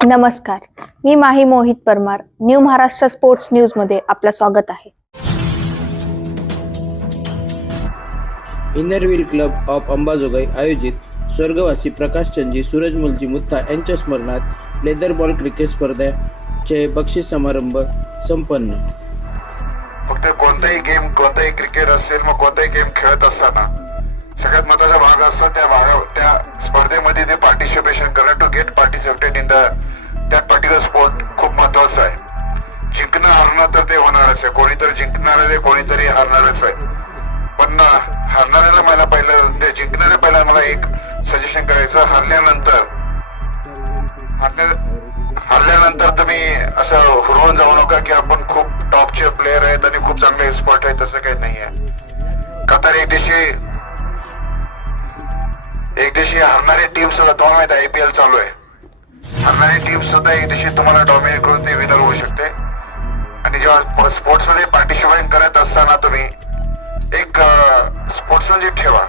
नमस्कार, मी Mahi Mohit Parmar. New Maharashtra sports news मध्ये आपलं स्वागत आहे. Inner wheel club of Ambajogai आयोजित स्वर्गवासी प्रकाश चंजी सूरज मुलजी मुत्ता यांच्या स्मरणार्थ लेदर बॉल क्रिकेट स्पर्धेचे बक्षीस समारंभ संपन्न. फक्त कोणताही क्रिकेट असेल मग कोणताही गेम खेळत असताना सगळ्यात महत्त्वाचा भाग असतो त्या स्पर्धेमध्ये ते पार्टिसिपेशन करणं, to get participated in that particular sport खूप महत्त्वाचं आहे. जिंकणं हारणं तर ते होणारच आहे, कोणीतरी जिंकणार आहे, कोणीतरी हारणारच आहे. पण हारणाऱ्याला मला पहिलं जिंकणाऱ्या पहिला मला एक सजेशन करायचं, हरल्यानंतर तुम्ही असं हुरवून जाऊ नका की आपण खूप टॉपचे प्लेयर आहेत आणि खूप चांगले एक्सपर्ट आहेत, तसं काही नाही आहे. का तर एक दिवशी हरणारी टीम सुद्धा, तुम्हाला माहिती आहे IPL चालू आहे, हरणारी टीम सुद्धा एक दिवशी तुम्हाला डॉमिनेट करून ते विनर होऊ शकते. आणि जेव्हा स्पोर्ट्स मध्ये पार्टिसिपेट करत असताना तुम्ही एक स्पोर्ट्स म्हणजे ठेवा,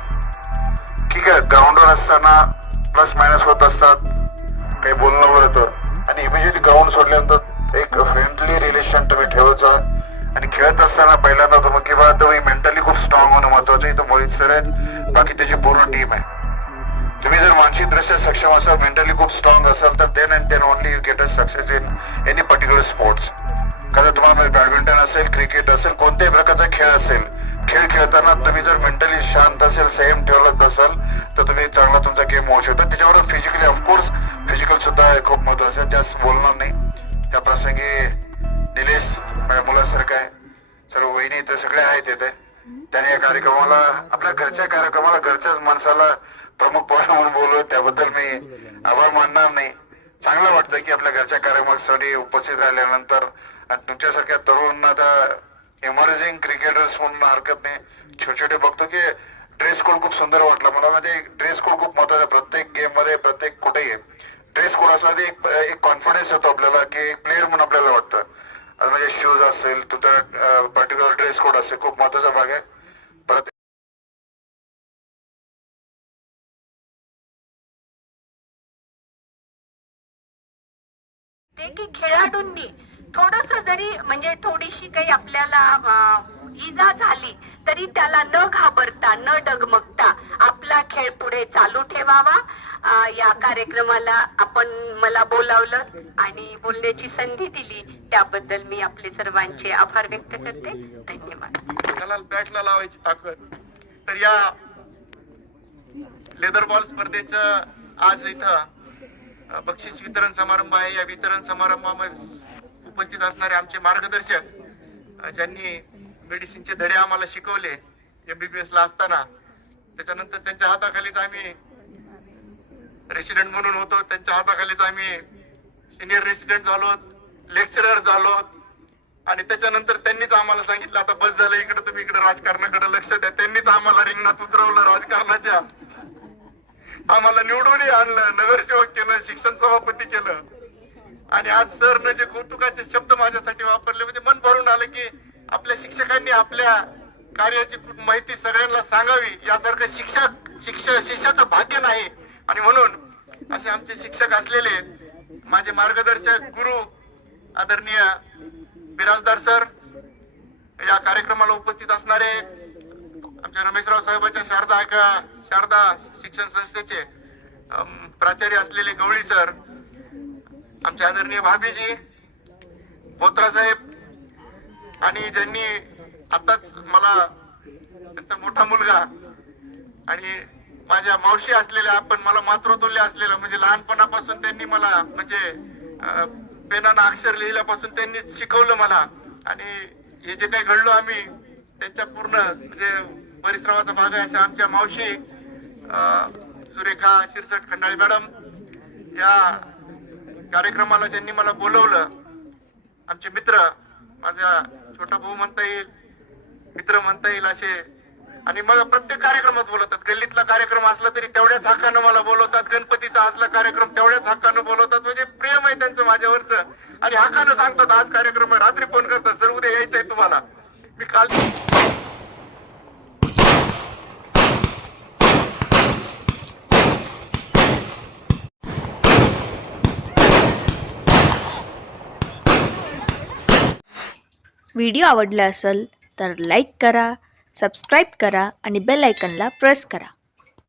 ठीक आहे. ग्राउंडवर असताना प्लस मायनस होत असतात, काही बोलणं होतं, आणि इमिजिएटली ग्राउंड सोडल्यानंतर एक फ्रेंडली रिलेशन तुम्ही ठेवायचं. आणि खेळत असताना पहिल्यांदा तुम्ही मेंटली खूप स्ट्रॉंग होणं महत्वाचं आहे. इथं मोहित सर आहेत, बाकी त्याची पूर्ण टीम आहे. तुम्ही जर मानसिकदृष्ट्या सक्षम असाल, मेंटली खूप स्ट्रॉंग असाल, तर then and then only you get a success in any particular sports. कारण तुम्हाला बॅडमिंटन असेल, क्रिकेट असेल, कोणत्याही प्रकारचा खेळ असेल, खेळ खेळताना तुम्ही जर मेंटली शांत असेल, संयम ठेवत असाल, तर तुम्ही चांगला तुमचा गेम होऊ शकता. त्याच्याबरोबर फिजिकली, ऑफकोर्स फिजिकल सुद्धा खूप महत्वाचं आहे. जास्त बोलणार नाही. त्या प्रसंगी निलेश माझ्या मुलासारखं आहे, सर्व वहिनी ते सगळे आहेत येते. त्याने या कार्यक्रमाला, आपल्या घरच्या कार्यक्रमाला घरच्याच माणसाला प्रमुख पाहुणा म्हणून बोलवलं, त्याबद्दल मी आभार मानणार नाही. चांगलं वाटतं की आपल्या घरच्या कार्यक्रमासाठी उपस्थित राहिल्यानंतर तुमच्यासारख्या तरुण आता इमर्जिंग क्रिकेटर्स म्हणून हरकत नाही, छोटे छोटे बघतो की ड्रेस कोड खूप सुंदर वाटला मला. म्हणजे ड्रेस कोड खूप महत्वाचा, प्रत्येक गेम मध्ये, प्रत्येक कुठेही ड्रेस कोड असला तर एक कॉन्फिडन्स येतो आपल्याला की एक प्लेअर म्हणून आपल्याला वाटतं. म्हणजे शूज असेल, तुझा पर्टिक्युलर ड्रेस कोड असेल, खूप महत्वाचा भाग आहे. परत ते की खेळाडूंनी थोडस जरी म्हणजे थोडीशी काही आपल्याला इजा झाली तरी त्याला न घाबरता, न डगमगता आपला खेळ पुढे चालू ठेवावा. या कार्यक्रमाला आपण मला बोलावलं आणि बोलण्याची संधी दिली, त्याबद्दल मी आपले सर्वांचे आभार व्यक्त करते. धन्यवाद. बॅटला लावायची ताकद. तर या लेदर बॉल स्पर्धेचं आज इथं बक्षीस वितरण समारंभ आहे. या वितरण समारंभामध्ये उपस्थित असणारे आमचे मार्गदर्शक, ज्यांनी मेडिसिनचे धडे आम्हाला शिकवले MBBS ला असताना, त्याच्यानंतर त्यांच्या हाताखालीच आम्ही रेसिडेंट म्हणून होतो, त्यांच्या हाताखालीच आम्ही सिनियर रेसिडेंट झालो, लेक्चरर झालो. आणि त्याच्यानंतर त्यांनीच आम्हाला सांगितलं आता बस झालं, इकडे तुम्ही इकडे राजकारणाकडे लक्ष द्या. त्यांनीच आम्हाला रिंगणात उतरवलं राजकारणाच्या, आम्हाला निवडूनही आणलं, नगरसेवक केलं, शिक्षण सभापती केलं. आणि आज सरनं जे कौतुकाचे शब्द माझ्यासाठी वापरले, म्हणजे मन भरून आलं की आपल्या शिक्षकांनी आपल्या कार्याची माहिती सगळ्यांना सांगावी. यासारखं शिष्याचं भाग्य नाही. आणि म्हणून असे आमचे शिक्षक असलेले माझे मार्गदर्शक गुरु आदरणीय बिराजदार सर, या कार्यक्रमाला उपस्थित असणारे आमच्या रमेशराव साहेबांच्या शारदा शिक्षण संस्थेचे प्राचार्य असलेले गवळी सर, आमचे आदरणीय भाभीजी बोत्रा साहेब, आणि ज्यांनी आताच मला त्यांचा मोठा मुलगा आणि माझ्या मावशी असलेल्या, आपण मला मातृतुल्य असलेलं, म्हणजे लहानपणापासून त्यांनी मला म्हणजे पेनानं अक्षर लिहिल्यापासून त्यांनी शिकवलं मला. आणि हे जे काही घडलो आम्ही त्यांच्या पूर्ण म्हणजे परिश्रमाचा भाग आहे. अशा आमच्या मावशी सुरेखा शिरसट खंडाळी मॅडम, या कार्यक्रमाला ज्यांनी मला बोलवलं, आमचे मित्र, माझा छोटा भाऊ म्हणता येईल, मित्र म्हणता येईल असे. आणि मला प्रत्येक कार्यक्रमात बोलवतात. गल्लीतला कार्यक्रम असला तरी तेवढ्याच हक्कानं मला बोलवतात, गणपतीचा असला कार्यक्रम तेवढ्याच हक्कानं बोलवतात. म्हणजे प्रेम आहे त्यांचं माझ्यावरचं. आणि हक्कानं सांगतात आज कार्यक्रम आहे, रात्री फोन करतात, सर उद्या यायचंय तुम्हाला. मी काल व्हिडिओ आवडला असेल तर लाईक करा, सबस्क्राईब करा आणि बेल आयकनला प्रेस करा.